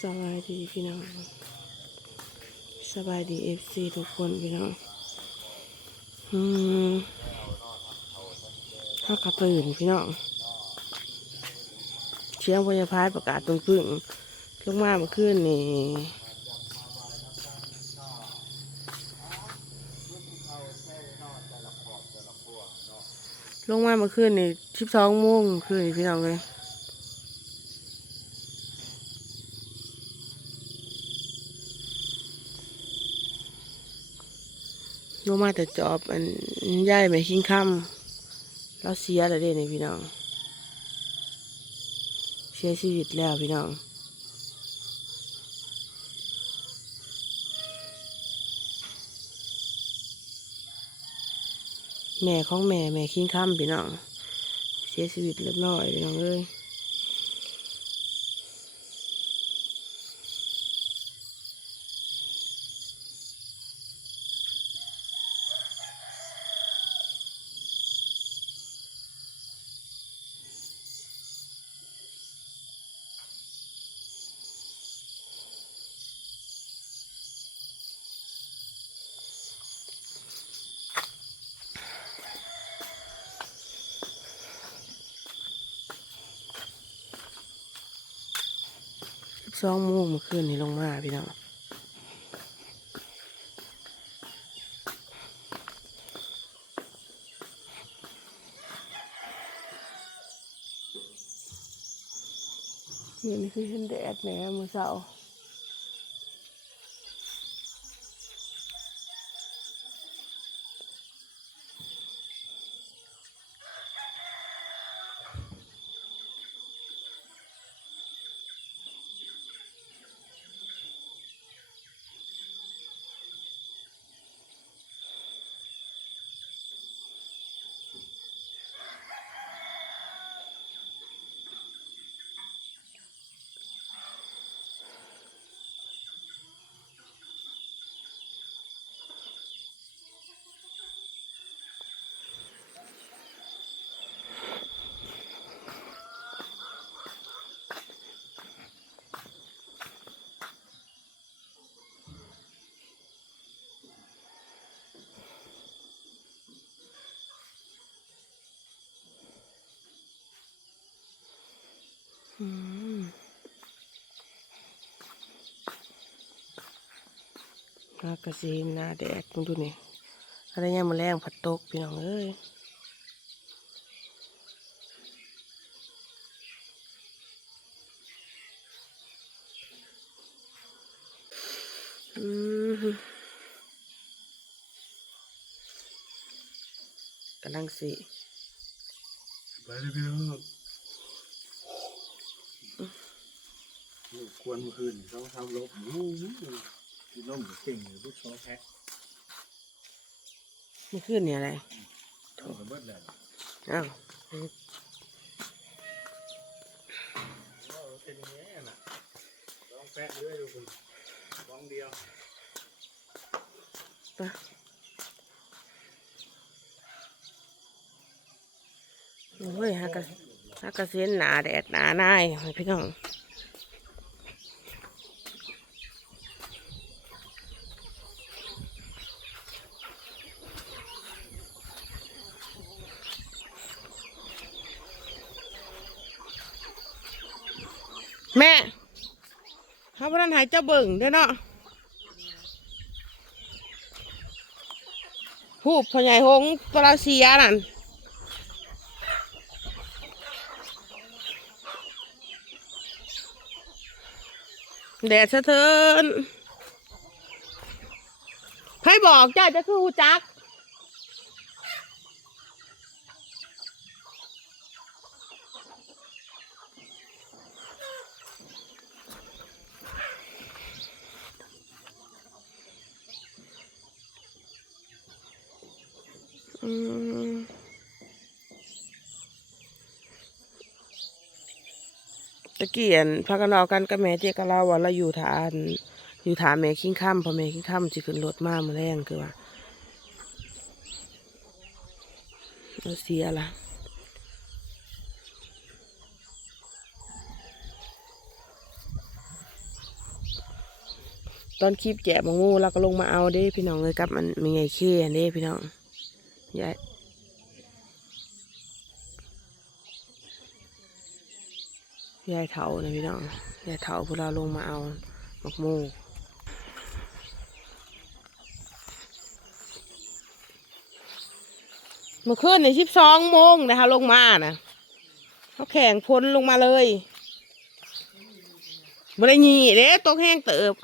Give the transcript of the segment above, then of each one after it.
สบายดีพี่น้องสบายดีเอฟซีทุกคนพี่น้องอืมถ้ากระตื่นพี่น้องเชียงพยาพายประกาศตรงพึ่งลงมาเมื่อคืนนี่ลงมาเมื่อคืนนี่สิบสองโมงคืนนี่พี่น้องเลย ลงมาแต่จอบอันย่ายไม่คิงคำเราเสียแล้วเด้นี่พี่น้อง เสียชีวิตแล้วพี่น้องแม่ของแม่แม่คิงคำพี่น้อง เสียชีวิตเรียบร้อยพี่น้องเอ้ย สองโมงเมื่อคืนนี้ลงมาพี่น้องนี่นี่คือเห็นแดดแหนมือเสาร์ อืมอากาศสีหน้าแดดมึงดูนี่อะไรเงี้ยมาแรงผัดตกพี่น้องเอ้ยอืมกำลังสิไปเลยพี่น้อง ลูกควรเมื่อคืนต้องทำลบหูกินนมเก่งเลยลูกสอแพ็คนี่ขึ้นเนี่ยอะไรทำกันเบิดแหละอ้าวเราเป็นอย่างนี้น่ะลองแปะด้วยดูคุณลองเดียวไปโอ้ยฮากกะฮากกะเสียนหนาแดดหนาหนายพี่น้อง แม่เขาพนันหายเจ้าเบิ่งด้อเนาะหูบพ่อใหญ่หงส์ปลาเสียนั่นแดดสะเทินใครบอกเจ้าจะคือหูจัก อืมตะเกียนพากันเอากันกับแม่เจกะเล่าว่าเราอยู่ฐานอยู่ฐานแม่คิงค่ำพอแม่คิงค่ำสิขึ้นรถมาเมื่อแรงคือว่าเราเสียละตอนคลิปแจกบางงูเราก็ลงมาเอาเด้พี่น้องเลยกับมันมีไงเคียนเด้พี่น้อง ยายยายเถาเนะพี่น้องยายเถาพวกเราลงมาเอาหมกมูเมื่อคืนในสิบสองโมงนะคะลงมานะเขาแข่งพ้นลงมาเลยบ่ได้หยีเด้ตกแห้งเติบ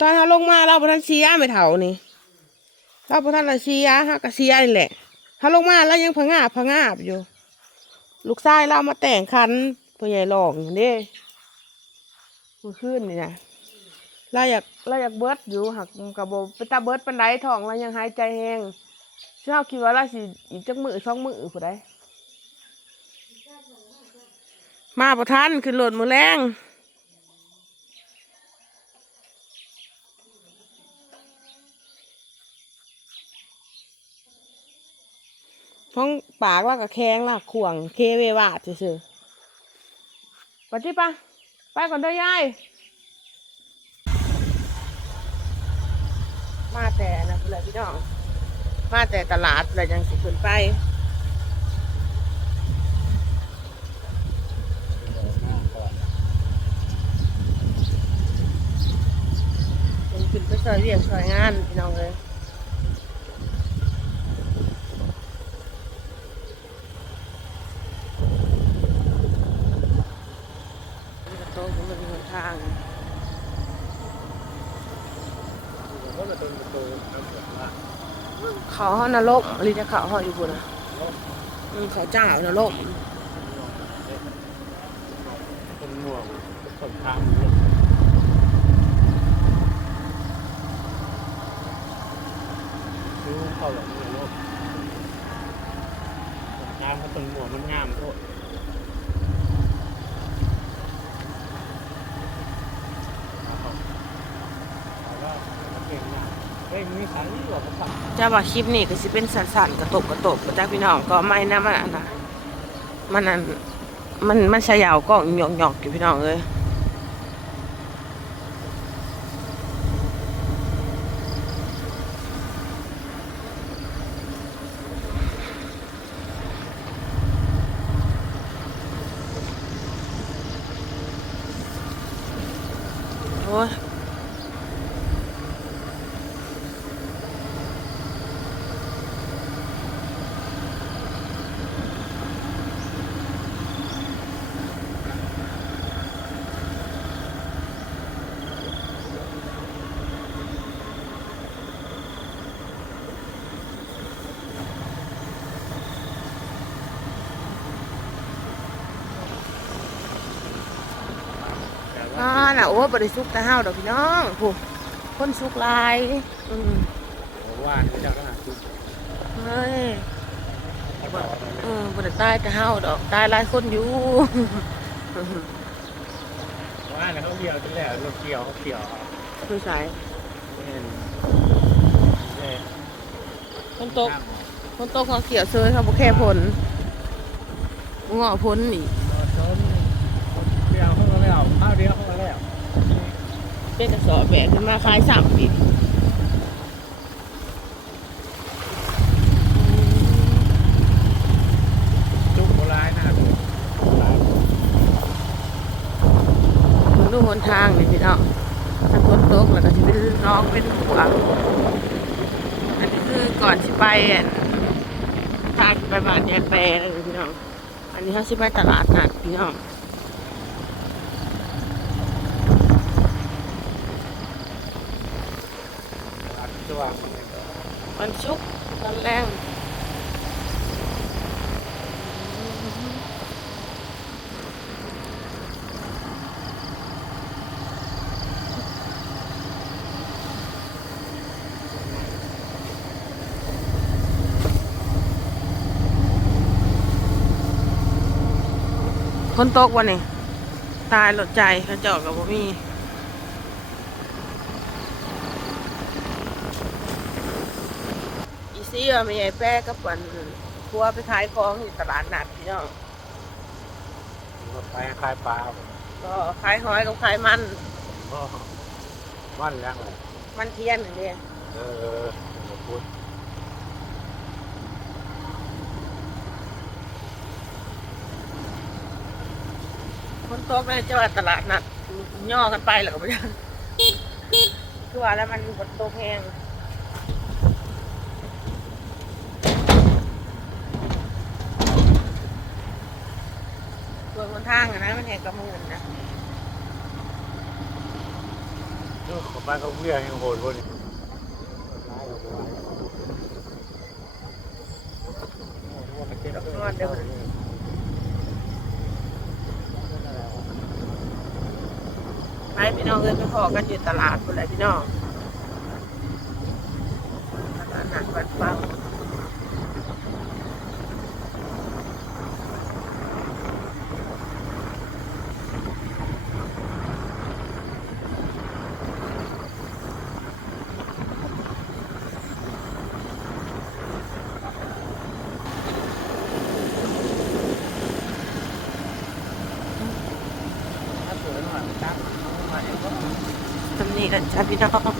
ตอนเขาลงมาเราบทันเสียไม่เท่านี่เราบทันละเสียฮะก็เสียนี่แหละเขาลงมาแล้วยังพะงาบพะงาบอยู่ ลูกชายเรามาแต่งคันตัวใหญ่หลอกเด้มื่อคืนนี่นะเราอยากเราอยากเบิร์ดอยู่หักกับโบเป็นตาเบิร์ดปันไดท้องเรายังหายใจแห้งช้าคิดว่าเราสิอีกจักมือสองมือผู้ใดมาประทันขึ้นรถมือแรง ท้องปากแล้วก็แข้งแล้วข่วงเคเววาดซื่อๆไปที่ปะไปก่อนด้อยายมาแต่นะเพื่อนพี่น้อง มาแต่ตลาดเลยยังสิขึ้นไปยังขึ้นไปซอยเรียกซอยงานพี่น้องเลย มันก็โตขึ้นมาเป็นหนทาง เพราะมันต้นโตน้ำเสือละ เขาห้อนรกอะไรจะเขาห้ออยู่บนนะอืมเขาเจ้านรกต้นม่วงต้นทางดูเขาหลงในโลกต้นทางเขาต้นม่วงมันงามโคตรเก่งมากเฮ้ยมีขันหลวงขัน จะว่าคลิปนี้ก็สิเป็นสันส่นๆกระตกกระตกกระจากพี่น้องก็ไม่นะมันอันนะมันอันมันมันเฉยาวกล้องหยอกหยอกอยู่พี่น้องเลยโอ้ย อ่าน่ะโอ้ยบริสุกแต่ห้าวดอกพี่น้องผู้คนสุกหลายอืมว่านี่เจ้าก็หาคุเฮ้ยเขาบอกเออบริตายแต่ห้าวดอกตายหลายคนอยู่ว่าแล้วเขาเกี่ยวที่แหละรถเกี่ยวเขาเกี่ยวคือสายเห็นเห็นคนตกคนตกเขาเกี่ยวเซยเขาบอกแค่ผลงอพ้นนี่ชนเกี่ยวเขาก็แล้วข้าวเดียว เป็นกระสอบแบกขึ้นมาขายสามปีจุกโบราณนะดูมันดูหนทางนี่พี่น้องถ้าฝนตกแล้วก็จะเป็นน้องเป็นหัวอันนี้คือก่อนสิไปอะทางไปบ้านยายแปรเลยพี่น้อง อันนี้เขาสิไปตลาดนัดพี่น้อง ตัววันชุกร์วันแรงคนตกวันนี้ ตายหลดใจเขาเจาะกับบ่มีอี ซี่ว่าไม่ใหญ่แป้กับวันครัวไปขายของอยู่ตลาดนัดพี่น้องไปคลายปลาก็ขายหอยกับขายมันมันแล้วเลยมันเทียนอย่างเดียเออขอบคุณคนโต๊ะในจังหวัดตลาดนัดย่อกันไปเหรอไม่ใช่คือว่าแล้วมันบนโต๊ะแพง ส่วนบนทางอะนะมันแหงกระมืนนะลูกของบ้านเขาเวียยังโหดคนนอนเดี๋ยวไปพี่น้องเอ้ยไปพอกันอยู่ตลาดคนแหละพี่น้อง No.